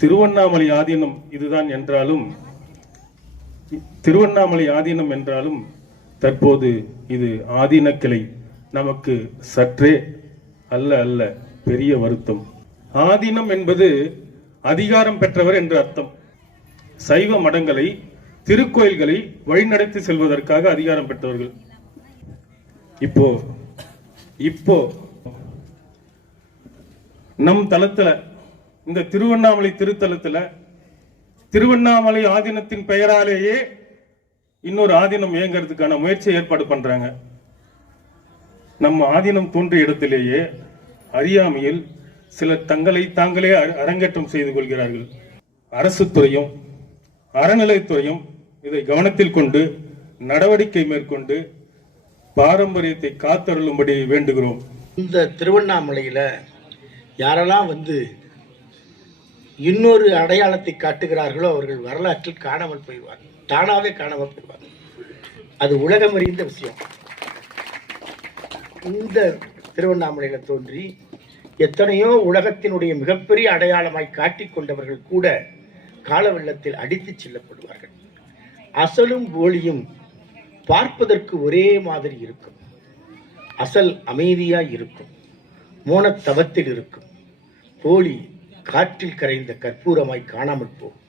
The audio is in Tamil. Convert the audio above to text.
திருவண்ணாமலை ஆதீனம் இதுதான் என்றாலும் திருவண்ணாமலை ஆதீனம் என்றாலும் தற்போது இது ஆதீன கிளை. நமக்கு சற்றே அல்ல அல்ல பெரிய வருத்தம். ஆதீனம் என்பது அதிகாரம் பெற்றவர் என்று அர்த்தம். சைவ மடங்களை திருக்கோயில்களை வழிநடத்தி செல்வதற்காக அதிகாரம் பெற்றவர்கள். இப்போ இப்போ நம் தளத்துல இந்த திருவண்ணாமலை திருத்தலத்தில் திருவண்ணாமலை ஆதீனத்தின் பெயராலேயே இன்னொரு ஆதீனம் இயங்குறதுக்கான முயற்சி ஏற்பாடு பண்றாங்க. நம்ம ஆதீனம் தோன்றிய இடத்திலேயே அறியாமையில் சிலர் தங்களை தாங்களே அரங்கேற்றம் செய்து கொள்கிறார்கள். அரசு துறையும் அறநிலைத்துறையும் இதை கவனத்தில் கொண்டு நடவடிக்கை மேற்கொண்டு பாரம்பரியத்தை காத்தருளும்படி வேண்டுகிறோம். இந்த திருவண்ணாமலையில் யாரெல்லாம் வந்து இன்னொரு அடையாளத்தை காட்டுகிறார்களோ அவர்கள் வரலாற்றில் காணாமல் போயிடுவார் தானாகவே காணாமல் போயிடுவார் அது உலகம் அறிந்த விஷயம். இந்த திருவண்ணாமலையில் தோன்றி எத்தனையோ உலகத்தினுடைய மிகப்பெரிய அடையாளமாய் காட்டிக்கொண்டவர்கள் கூட கால வெள்ளத்தில் அடித்துச் செல்லப்படுவார்கள். அசலும் போலியும் பார்ப்பதற்கு ஒரே மாதிரி இருக்கும். அசல் அமைதியாய் இருக்கும். மோனத்தவத்தில் இருக்கும். போலி காற்றில் கரைந்த கற்பூரமாய் காணாமல் போகும்.